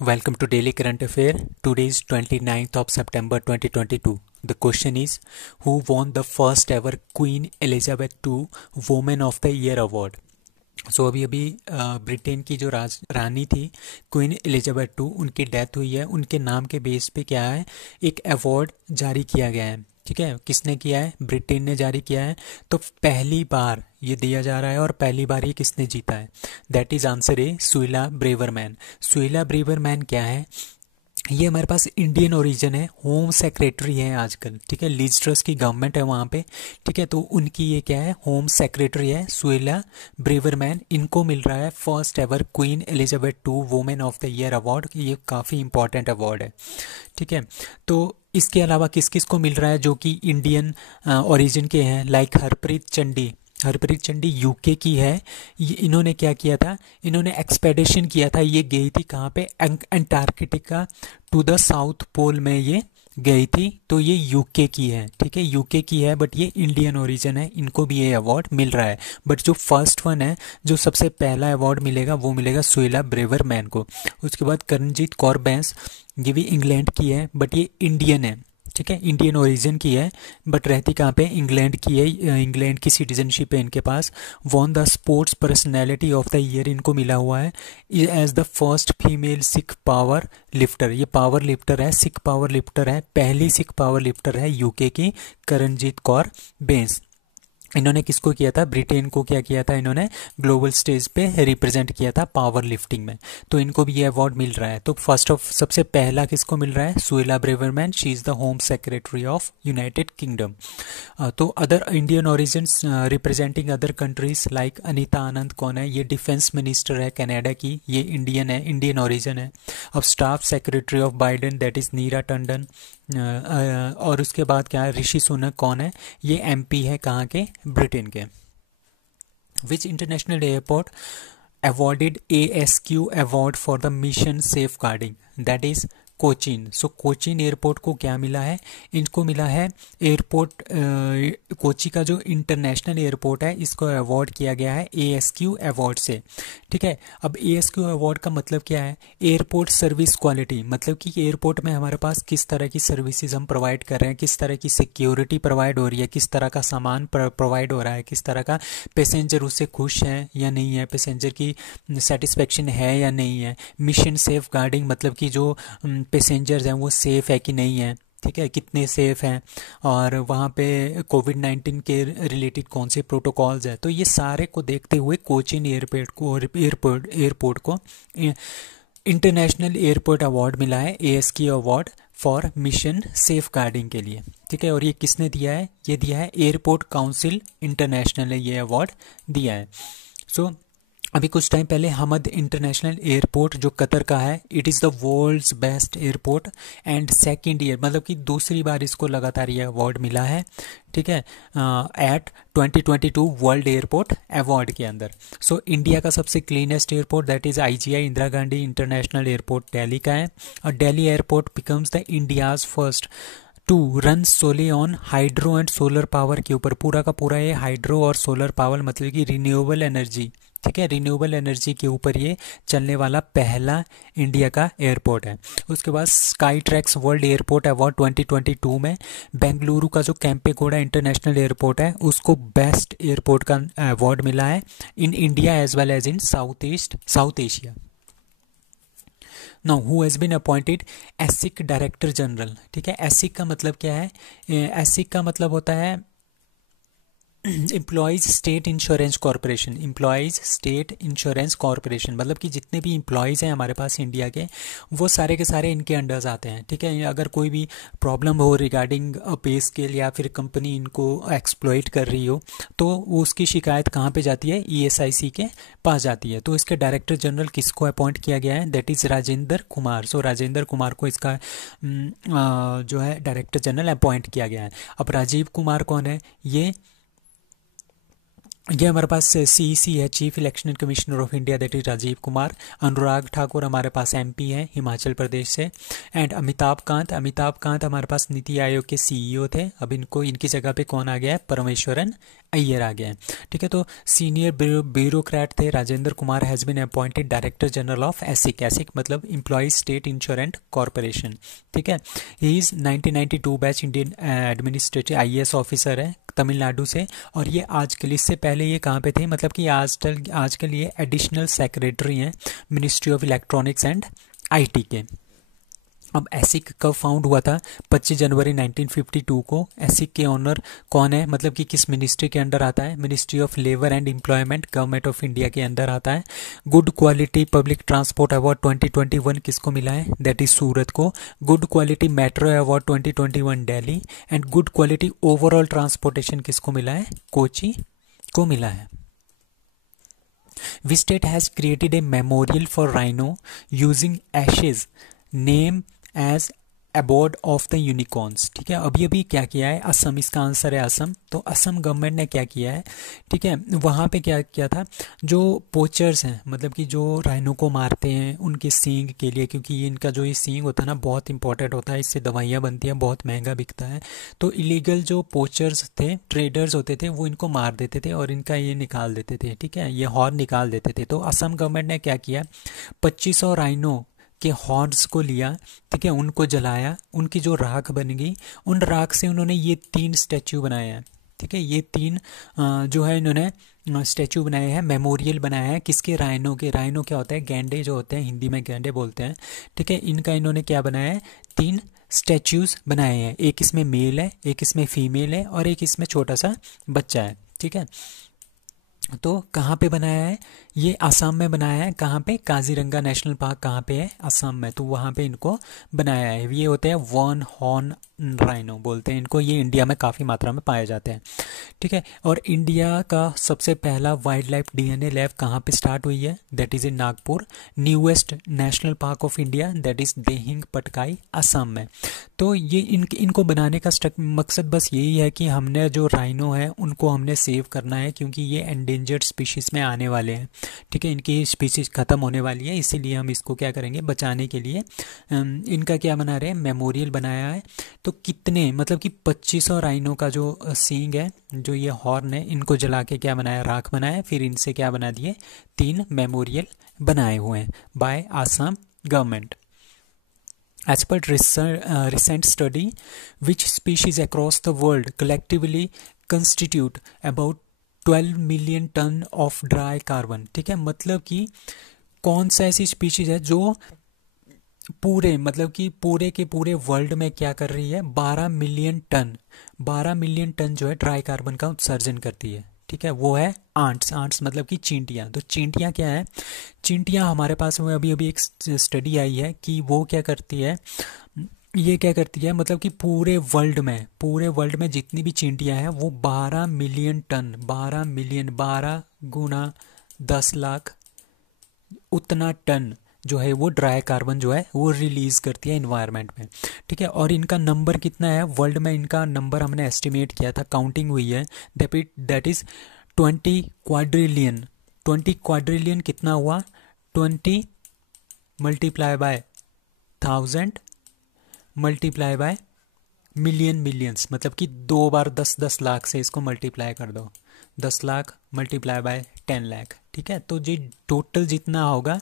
Welcome to Daily Current Affair. Today is 29th of September 2022. The question is, who won the first ever Queen Elizabeth II Woman of the Year award? अभी Britain की जो रानी थी queen Elizabeth two, उनकी death हुई है। उनके नाम के बेस पे क्या है, एक अवार्ड जारी किया गया है। ठीक है, किसने किया है? ब्रिटेन ने जारी किया है। तो पहली बार ये दिया जा रहा है और पहली बार ये किसने जीता है? That is answer A Suella Braverman. Suella Braverman क्या है? ये हमारे पास इंडियन ओरिजिन है, होम सेक्रेटरी है आजकल। ठीक है, लीज ट्रस की गवर्नमेंट है वहाँ पे। ठीक है, तो उनकी ये क्या है, होम सेक्रेटरी है सुएला ब्रेवरमैन। इनको मिल रहा है first ever queen Elizabeth two women of the year award. ये काफ़ी इंपॉर्टेंट अवार्ड है। ठीक है, तो इसके अलावा किस किस को मिल रहा है जो कि इंडियन ओरिजिन के हैं? लाइक हरप्रीत चंडी। हरप्रीत चंडी यूके की है। ये इन्होंने क्या किया था, इन्होंने एक्सपेडिशन किया था। ये गई थी कहाँ पे? Antarctica to the South Pole में ये गई थी। तो ये यूके की है। ठीक है, यूके की है बट ये इंडियन ओरिजिन है। इनको भी ये अवार्ड मिल रहा है। बट जो फर्स्ट वन है, जो सबसे पहला अवार्ड मिलेगा वो मिलेगा सुएला ब्रेवरमैन को। उसके बाद करणजीत कौर बैंस, ये भी इंग्लैंड की है बट ये इंडियन है। ठीक है, इंडियन ओरिजिन की है बट रहती कहाँ पे? इंग्लैंड की है। इंग्लैंड की सिटीजनशिप है इनके पास। Won the sports personality of the year इनको मिला हुआ है as the first female Sikh power lifter. ये पावर लिफ्टर है, सिख पावर लिफ्टर है, पहली सिख पावर लिफ्टर है यूके की करणजीत कौर बेंस। इन्होंने किसको किया था? ब्रिटेन को क्या किया था? इन्होंने ग्लोबल स्टेज पे रिप्रेजेंट किया था पावर लिफ्टिंग में। तो इनको भी ये अवार्ड मिल रहा है। तो फर्स्ट ऑफ सबसे पहला किसको मिल रहा है? Suella Braverman. She is the home secretary of United Kingdom. तो other Indian origins representing other countries like Anita Anand कौन है? ये डिफेंस मिनिस्टर है कनाडा की। ये इंडियन है, इंडियन ओरिजिन है। अब staff secretary of Biden that is Neera Tandon. और उसके बाद क्या है? ऋषि सुनक कौन है? ये एमपी है कहाँ के? ब्रिटेन के। Which international airport awarded ASQ award for the mission safeguarding? That is Cochin. So Cochin airport को क्या मिला है? इनको मिला है एयरपोर्ट कोची का जो इंटरनेशनल एयरपोर्ट है, इसको अवार्ड किया गया है ASQ अवार्ड से। ठीक है, अब ASQ अवार्ड का मतलब क्या है? Airport service quality. मतलब कि एयरपोर्ट में हमारे पास किस तरह की सर्विसेज हम प्रोवाइड कर रहे हैं, किस तरह की सिक्योरिटी प्रोवाइड हो रही है, किस तरह का सामान प्रोवाइड हो रहा है, किस तरह का पैसेंजर उससे खुश है या नहीं है, पैसेंजर की सेटिस्फेक्शन है या नहीं है। मिशन सेफ गार्डिंग मतलब कि जो पैसेंजर्स हैं वो सेफ़ है कि नहीं है। ठीक है, कितने सेफ़ हैं, और वहाँ पे कोविड-19 के रिलेटेड कौन से प्रोटोकॉल्स हैं। तो ये सारे को देखते हुए कोचीन एयरपोर्ट को इंटरनेशनल एयरपोर्ट अवार्ड मिला है, ASQ award for mission safeguarding के लिए। ठीक है, और ये किसने दिया है? ये दिया है एयरपोर्ट काउंसिल इंटरनेशनल ने ये अवार्ड दिया है। सो अभी कुछ टाइम पहले हमद इंटरनेशनल एयरपोर्ट जो कतर का है, it is the world's best airport and second year, मतलब कि दूसरी बार इसको लगातार ये अवार्ड मिला है। ठीक है, एट 2022 वर्ल्ड एयरपोर्ट अवार्ड के अंदर। सो इंडिया का सबसे cleanest airport that is IGI Indira Gandhi international airport Delhi का है। और Delhi airport becomes the India's first to run solely on hydro and solar power के ऊपर। पूरा का पूरा ये हाइड्रो और सोलर पावर मतलब कि रिन्यूएबल एनर्जी। ठीक है, रिन्यूएबल एनर्जी के ऊपर ये चलने वाला पहला इंडिया का एयरपोर्ट है। उसके बाद sky tracks world airport award 2022 में बेंगलुरु का जो कैंपेगौड़ा इंटरनेशनल एयरपोर्ट है उसको बेस्ट एयरपोर्ट का अवार्ड मिला है in India as well as in South Asia. Now who has been appointed ESIC director general? ठीक है, एसिक का मतलब क्या है? एसिक का मतलब होता है employees state insurance corporation. Employees state insurance corporation मतलब कि जितने भी एम्प्लॉयज़ हैं हमारे पास इंडिया के, वो सारे के सारे इनके अंडर्स आते हैं। ठीक है, अगर कोई भी प्रॉब्लम हो रिगार्डिंग पे स्केल या फिर कंपनी इनको एक्सप्लॉइट कर रही हो, तो वो उसकी शिकायत कहाँ पे जाती है? ESIC के पास जाती है। तो इसके डायरेक्टर जनरल किसको अपॉइंट किया गया है? That is Rajendra Kumar. So Rajendra Kumar को इसका जो है डायरेक्टर जनरल अपॉइंट किया गया है। अब राजीव कुमार कौन है? ये हमारे पास CEC है, chief election commissioner of India, that is Rajiv Kumar. Anurag Thakur हमारे पास MP हैं हिमाचल प्रदेश से। एंड अमिताभ कांत हमारे पास नीति आयोग के CEO थे। अब इनकी जगह पे कौन आ गया है? परमेश्वरन अय्यर आ गया है। ठीक है, तो सीनियर ब्यूरोक्रेट थे Rajendra Kumar has been appointed director general of ESIC. ESIC मतलब एम्प्लॉय स्टेट इंश्योरेंस कॉरपोरेशन। ठीक है, he is 1992 batch Indian administrative IAS officer है तमिलनाडु से। और ये आजकल, इससे पहले ये कहाँ पे थे, मतलब कि आजकल ये एडिशनल सेक्रेटरी हैं ministry of electronics and IT के। अब एसिक कब फाउंड हुआ था, 25 जनवरी 1952 को। एसिक के ऑनर कौन है, मतलब कि किस मिनिस्ट्री के अंडर आता है, ministry of labour and employment, government of India के अंदर आता है। Good quality public transport award 2021 किसको मिला है, दैट इज सूरत को। Good quality metro award 2021 Delhi. And good quality overall transportation किसको मिला है, कोची को मिला है। Which state has created a memorial for rhino using ashes name as abode of the unicorns. ठीक है, अभी अभी क्या किया है, असम, इसका आंसर है असम। तो असम गवर्नमेंट ने क्या किया है, ठीक है, वहाँ पे क्या किया था, जो पोचर्स हैं, मतलब कि जो राइनो को मारते हैं उनके सींग के लिए, क्योंकि ये इनका जो ये सींग होता है ना बहुत इंपॉर्टेंट होता है, इससे दवाइयाँ बनती हैं, बहुत महंगा बिकता है। तो इलीगल जो पोचर्स थे, ट्रेडर्स होते थे, वो इनको मार देते थे और इनका ये निकाल देते थे। ठीक है, ये हॉर्न निकाल देते थे। तो असम गवर्नमेंट ने क्या किया, 2500 राइनो के हॉर्न्स को लिया, ठीक है, उनको जलाया, उनकी जो राख बन गई, उन राख से उन्होंने ये 3 स्टैचू बनाए हैं। ठीक है, ये 3 जो है इन्होंने स्टैचू बनाए हैं, मेमोरियल बनाया है। किसके, राइनो के। राइनो क्या होता है, गैंडे जो होते हैं, हिंदी में गैंडे बोलते हैं। ठीक है, इनका इन्होंने क्या बनाया है, 3 स्टैचूज बनाए हैं। एक इसमें मेल है, एक इसमें फीमेल है और एक इसमें छोटा सा बच्चा है। ठीक है, तो कहाँ पे बनाया है, ये आसाम में बनाया है। कहाँ पे, काजीरंगा नेशनल पार्क कहाँ पे है, असम में। तो वहाँ पे इनको बनाया है। ये होते हैं वन हॉर्न राइनो बोलते हैं इनको। ये इंडिया में काफ़ी मात्रा में पाए जाते हैं। ठीक है, और इंडिया का सबसे पहला वाइल्ड लाइफ डीएनए लैब कहाँ पे स्टार्ट हुई है, that is in Nagpur. Newest national park of India, that is Dehing Patkai, Assam में। तो ये इनको बनाने का मकसद बस यही है कि हमने जो राइनो है उनको हमने सेव करना है, क्योंकि ये एंडेंजर्ड स्पीशीज़ में आने वाले हैं। ठीक है, इनकी स्पीशीज़ ख़त्म होने वाली है, इसीलिए हम इसको क्या करेंगे, बचाने के लिए इनका क्या बना रहे हैं, मेमोरियल बनाया है। तो कितने, मतलब कि 2500 राइनो का जो सींग है, जो ये हॉर्न है, इनको जला के क्या बनाया, राख बनाया, फिर इनसे क्या बना दिए, 3 मेमोरियल बनाए हुए हैं by Assam government. As per recent study, which species across the world collectively constitute about 12 million ton of dry carbon। ठीक है, मतलब कि कौन सा ऐसी स्पीशीज है जो पूरे, मतलब कि पूरे के पूरे वर्ल्ड में क्या कर रही है, 12 मिलियन टन, 12 मिलियन टन जो है ड्राई कार्बन का उत्सर्जन करती है। ठीक है, वो है आंट्स। आंट्स मतलब कि चींटियाँ। तो चींटियाँ क्या है, चींटियाँ हमारे पास में अभी अभी एक स्टडी आई है कि वो क्या करती है, ये क्या करती है, मतलब कि पूरे वर्ल्ड में जितनी भी चींटियाँ हैं वो 12 मिलियन टन, 12 मिलियन, 12 गुना 10 लाख, उतना टन जो है वो ड्राई कार्बन जो है वो रिलीज करती है इन्वायरमेंट में। ठीक है, और इनका नंबर कितना है वर्ल्ड में, इनका नंबर हमने एस्टिमेट किया था, काउंटिंग हुई है, दैट इज 20 क्वाड्रिलियन। 20 क्वाड्रिलियन कितना हुआ, 20 multiply by 1000 multiply by million, millions, मतलब कि 2 बार 10 लाख से इसको मल्टीप्लाई कर दो, 10 लाख मल्टीप्लाई बाय 10 लाख। ठीक है, तो जी टोटल जितना होगा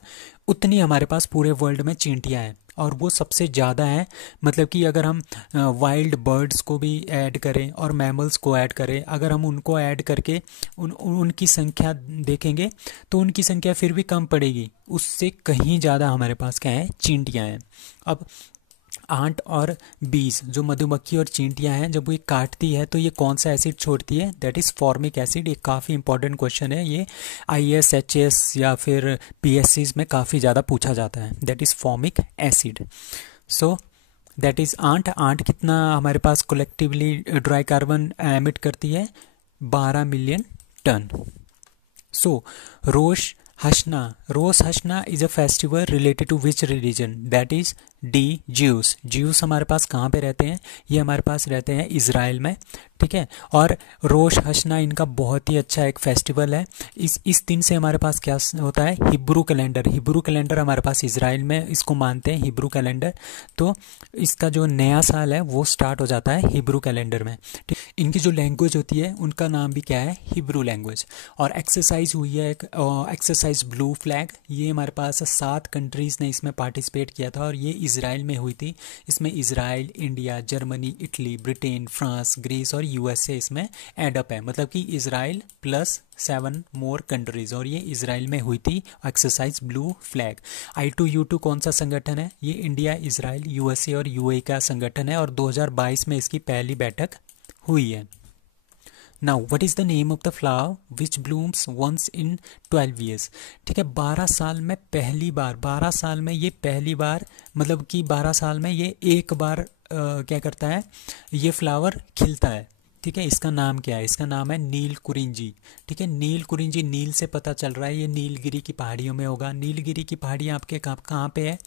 उतनी हमारे पास पूरे वर्ल्ड में चींटियाँ हैं, और वो सबसे ज़्यादा है। मतलब कि अगर हम वाइल्ड बर्ड्स को भी ऐड करें और मैमल्स को ऐड करें, अगर हम उनको ऐड करके उनकी संख्या देखेंगे तो उनकी संख्या फिर भी कम पड़ेगी, उससे कहीं ज़्यादा हमारे पास क्या है, चींटियाँ हैं। अब आंट और बीज, जो मधुमक्खी और चींटियां हैं, जब वो ये काटती है तो ये कौन सा एसिड छोड़ती है, दैट इज़ फॉर्मिक एसिड। ये काफ़ी इंपॉर्टेंट क्वेश्चन है, ये आईएएस, एचएएस या फिर पीएससीज में काफ़ी ज़्यादा पूछा जाता है, that is formic acid. So that is ant. Ant कितना हमारे पास कलेक्टिवली ड्राई कार्बन एमिट करती है, 12 million ton. So Rosh Hashanah is a festival related to which religion, that is the Jews. Jews हमारे पास कहाँ पे रहते हैं? ये हमारे पास रहते हैं इज़राइल में, ठीक है। और रोश हशना इनका बहुत ही अच्छा एक फेस्टिवल है। इस दिन से हमारे पास क्या होता है? Hebrew calendar. हिब्रू कैलेंडर हमारे पास इज़राइल में इसको मानते हैं हिब्रू कैलेंडर। तो इसका जो नया साल है वो स्टार्ट हो जाता है हिब्रू कैलेंडर में, ठीक। इनकी जो लैंग्वेज होती है उनका नाम भी क्या है? Hebrew language. और एक्सरसाइज हुई है एक एक्सरसाइज ब्लू फ्लैग। ये हमारे पास 7 कंट्रीज़ ने इसमें पार्टिसिपेट किया था और ये इज़राइल में हुई थी। इसमें Israel, India, Germany, Italy, Britain, France, Greece और यूएसए इसमें एडअप है। मतलब कि इज़राइल प्लस 7 मोर कंट्रीज, और ये इज़राइल में हुई थी एक्सरसाइज ब्लू फ्लैग। I2U2 कौन सा संगठन है? ये इंडिया, इज़राइल, यूएसए और यूएई का संगठन है और 2022 में इसकी पहली बैठक हुई है। Now what is the name of the flower which blooms once in 12 years? ठीक है, 12 साल में पहली बार, 12 साल में ये पहली बार, मतलब कि 12 साल में ये एक बार क्या करता है? ये फ्लावर खिलता है, ठीक है। इसका नाम क्या है? इसका नाम है नील कुरिंजी, ठीक है। नील कुरिंजी, नील से पता चल रहा है ये नीलगिरी की पहाड़ियों में होगा। नीलगिरी की पहाड़ियाँ आपके कहाँ पे है?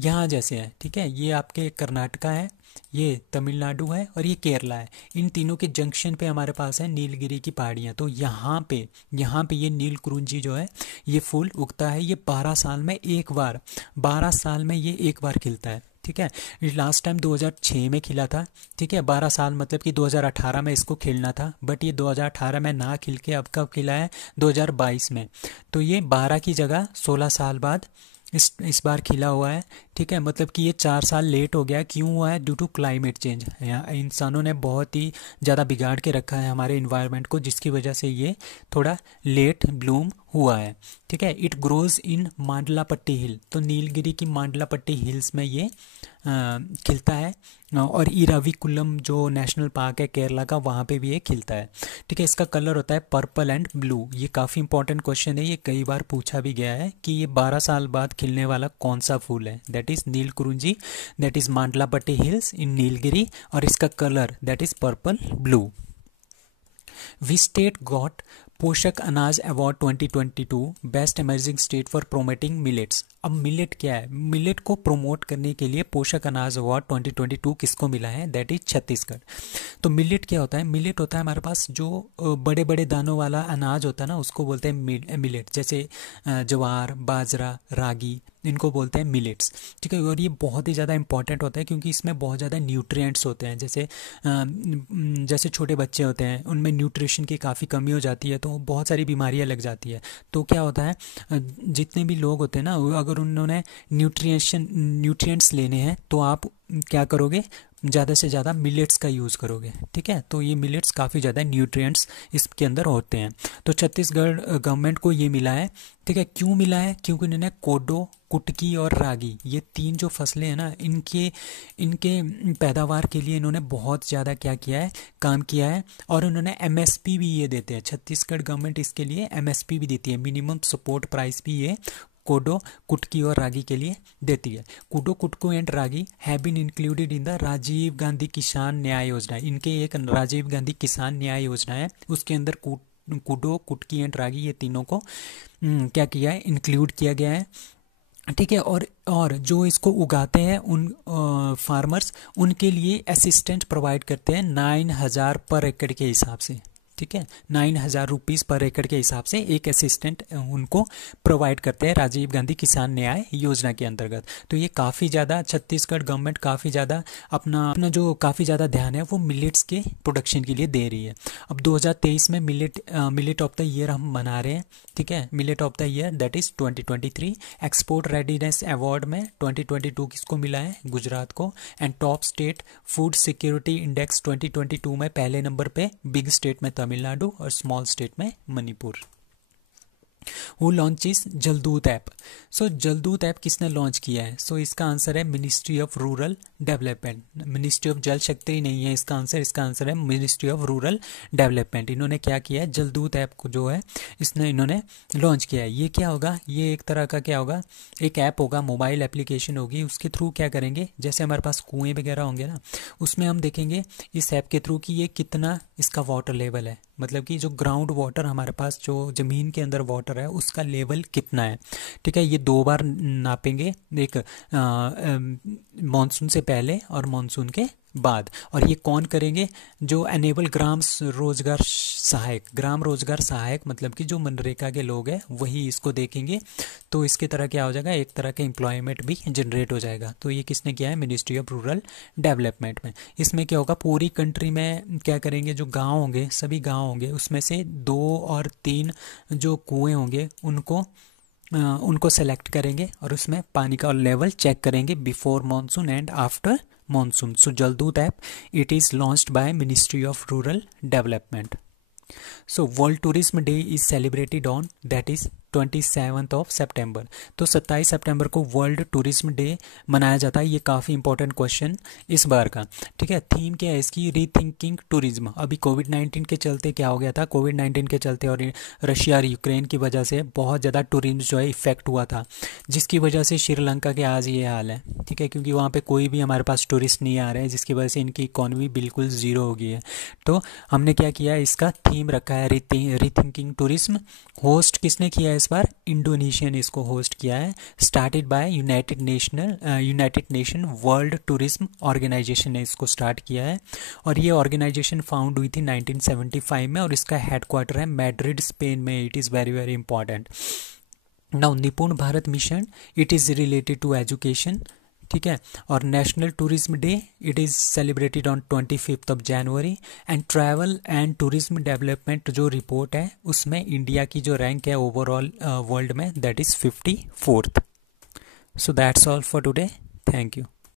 यहाँ जैसे है, ठीक है। ये आपके कर्नाटका है, ये तमिलनाडु है और ये केरला है। इन तीनों के जंक्शन पे हमारे पास है नीलगिरी की पहाड़ियाँ। तो यहाँ पे ये नील कुरिंजी जो है ये फूल उगता है। ये 12 साल में एक बार, 12 साल में ये एक बार खिलता है, ठीक है। लास्ट टाइम 2006 में खिला था, ठीक है। 12 साल मतलब कि 2018 में इसको खिलना था, बट ये 2018 में ना खिल के अब कब खिला है? 2022 में। तो ये 12 की जगह 16 साल बाद इस बार खिला हुआ है, ठीक है। मतलब कि ये 4 साल लेट हो गया। क्यों हुआ है? Due to climate change. इंसानों ने बहुत ही ज़्यादा बिगाड़ के रखा है हमारे इन्वायरमेंट को, जिसकी वजह से ये थोड़ा लेट ब्लूम हुआ है, ठीक है। इट ग्रोज इन मांडलापट्टी हिल। तो नीलगिरी की मांडलापट्टी हिल्स में ये खिलता है। और इराविकुलम जो नेशनल पार्क है केरला का, वहाँ पे भी ये खिलता है, ठीक है। इसका कलर होता है पर्पल एंड ब्लू। ये काफ़ी इंपॉर्टेंट क्वेश्चन है, ये कई बार पूछा भी गया है कि ये 12 साल बाद खिलने वाला कौन सा फूल है? That is Neel Kurinji, that is Mandalapatti hills in Nilgiri, और इसका colour that is purple blue. Which state got Poshak Anaj award 2022 best emerging state for promoting millets? अब मिलेट क्या है? मिलेट को प्रमोट करने के लिए पोषक अनाज अवार्ड 2022 किसको मिला है? That is Chhattisgarh. तो मिलेट क्या होता है? मिलेट होता है हमारे पास जो बड़े बड़े दानों वाला अनाज होता है ना, उसको बोलते हैं मिलेट। जैसे ज्वार, बाजरा, रागी, इनको बोलते हैं मिलेट्स, ठीक है। और ये बहुत ही ज़्यादा इंपॉर्टेंट होता है क्योंकि इसमें बहुत ज़्यादा न्यूट्रिएंट्स होते हैं। जैसे छोटे बच्चे होते हैं उनमें न्यूट्रिशन की काफ़ी कमी हो जाती है, तो बहुत सारी बीमारियां लग जाती है। तो क्या होता है, जितने भी लोग होते हैं ना, अगर उन्होंने न्यूट्रिएंट्स लेने हैं तो आप क्या करोगे? ज़्यादा से ज़्यादा मिलेट्स का यूज़ करोगे, ठीक है। तो ये मिलेट्स काफ़ी ज़्यादा न्यूट्रिएंट्स इसके अंदर होते हैं। तो छत्तीसगढ़ गवर्नमेंट को ये मिला है, ठीक है। क्यों मिला है? क्योंकि इन्होंने कोडो, कुटकी और रागी, ये 3 जो फसलें हैं ना, इनके पैदावार के लिए इन्होंने बहुत ज़्यादा क्या किया है? काम किया है। और उन्होंने MSP भी ये देते हैं, छत्तीसगढ़ गवर्नमेंट इसके लिए MSP भी देती है, मिनिमम सपोर्ट प्राइस भी ये कोडो, कुटकी और रागी के लिए देती है। Kodo, kutki and ragi have been included in the Rajiv Gandhi Kisan Nyay योजना। इनके एक राजीव गांधी किसान न्याय योजना है, उसके अंदर कोडो, कुटकी एंड रागी, ये तीनों को क्या किया है? इंक्लूड किया गया है, ठीक है। और जो इसको उगाते हैं उन फार्मर्स, उनके लिए असिस्टेंट प्रोवाइड करते हैं 9,000 पर एकड़ के हिसाब से, ठीक है। 9,000 रुपीज़ पर एकड़ के हिसाब से एक असिस्टेंट उनको प्रोवाइड करते हैं राजीव गांधी किसान न्याय योजना के अंतर्गत। तो ये काफ़ी ज़्यादा छत्तीसगढ़ गवर्नमेंट काफ़ी ज़्यादा अपना जो काफ़ी ज़्यादा ध्यान है वो मिलेट्स के प्रोडक्शन के लिए दे रही है। अब 2023 में मिलेट ऑफ द ईयर हम मना रहे हैं, ठीक है। Millet of the year that is 2023। Export readiness award में 2022 किसको मिला है? गुजरात को। And top state food security index 2022 में पहले नंबर पे बिग स्टेट में तमिलनाडु और स्मॉल स्टेट में Manipur. Who launches Jaldoot app? So Jaldoot app किसने लॉन्च किया है? सो इसका आंसर है ministry of rural development. Ministry of Jal Shakti नहीं है इसका आंसर है मिनिस्ट्री ऑफ रूरल डेवलपमेंट। इन्होंने क्या किया है? जलदूत ऐप को जो है इन्होंने लॉन्च किया है। ये क्या होगा? ये एक तरह का क्या होगा? एक ऐप होगा, मोबाइल एप्लीकेशन होगी। उसके थ्रू क्या करेंगे, जैसे हमारे पास कुएँ वगैरह होंगे ना, उसमें हम देखेंगे इस ऐप के थ्रू कि ये कितना इसका वाटर लेवल है, मतलब कि जो ग्राउंड वाटर हमारे पास जो ज़मीन के अंदर वाटर वाटर है उसका लेवल कितना है। ठीक है, ये 2 बार नापेंगे, एक मानसून से पहले और मानसून के बाद। और ये कौन करेंगे, जो एनेबल ग्राम रोजगार सहायक, ग्राम रोजगार सहायक मतलब कि जो मनरेगा के लोग हैं वही इसको देखेंगे। तो इसके तरह क्या हो जाएगा, एक तरह का एम्प्लॉयमेंट भी जनरेट हो जाएगा। तो ये किसने किया है, मिनिस्ट्री ऑफ रूरल डेवलपमेंट में। इसमें क्या होगा, पूरी कंट्री में क्या करेंगे, जो गांव होंगे, सभी गांव होंगे, उसमें से 2 और 3 जो कुएं होंगे उनको सेलेक्ट करेंगे और उसमें पानी का लेवल चेक करेंगे before monsoon and after monsoon. So Jal Doot app, it is launched by ministry of rural development. So world tourism day is celebrated on that is 27th of सितंबर। तो 27 सितंबर को वर्ल्ड टूरिज्म डे मनाया जाता है। ये काफ़ी important question इस बार का। ठीक है, थीम क्या है इसकी, रीथिंकिंग टूरिज्म। अभी कोविड-19 के चलते क्या हो गया था, कोविड-19 के चलते और रशिया और यूक्रेन की वजह से बहुत ज़्यादा टूरिज्म जो है इफेक्ट हुआ था, जिसकी वजह से श्रीलंका के आज ये हाल है। ठीक है, क्योंकि वहाँ पे कोई भी हमारे पास टूरिस्ट नहीं आ रहे हैं, जिसकी वजह से इनकी इकॉनमी बिल्कुल ज़ीरो हो गई है। तो हमने क्या किया, इसका थीम रखा है रीथिंकिंग टूरिज्म। होस्ट किसने किया है इस बार, इंडोनेशिया ने इसको होस्ट किया है। Started by United Nation World Tourism Organization ने इसको स्टार्ट किया है। और ये ऑर्गेनाइजेशन फाउंड हुई थी 1975 में और इसका हेडक्वार्टर है मैड्रिड, स्पेन में। It is very very important. Now Nipun Bharat mission, it is related to education. ठीक है, और national tourism day, it is celebrated on 25th of January. And travel and tourism development जो रिपोर्ट है उसमें India की जो rank है ओवरऑल वर्ल्ड में, that is 54th। So that's all for today, thank you.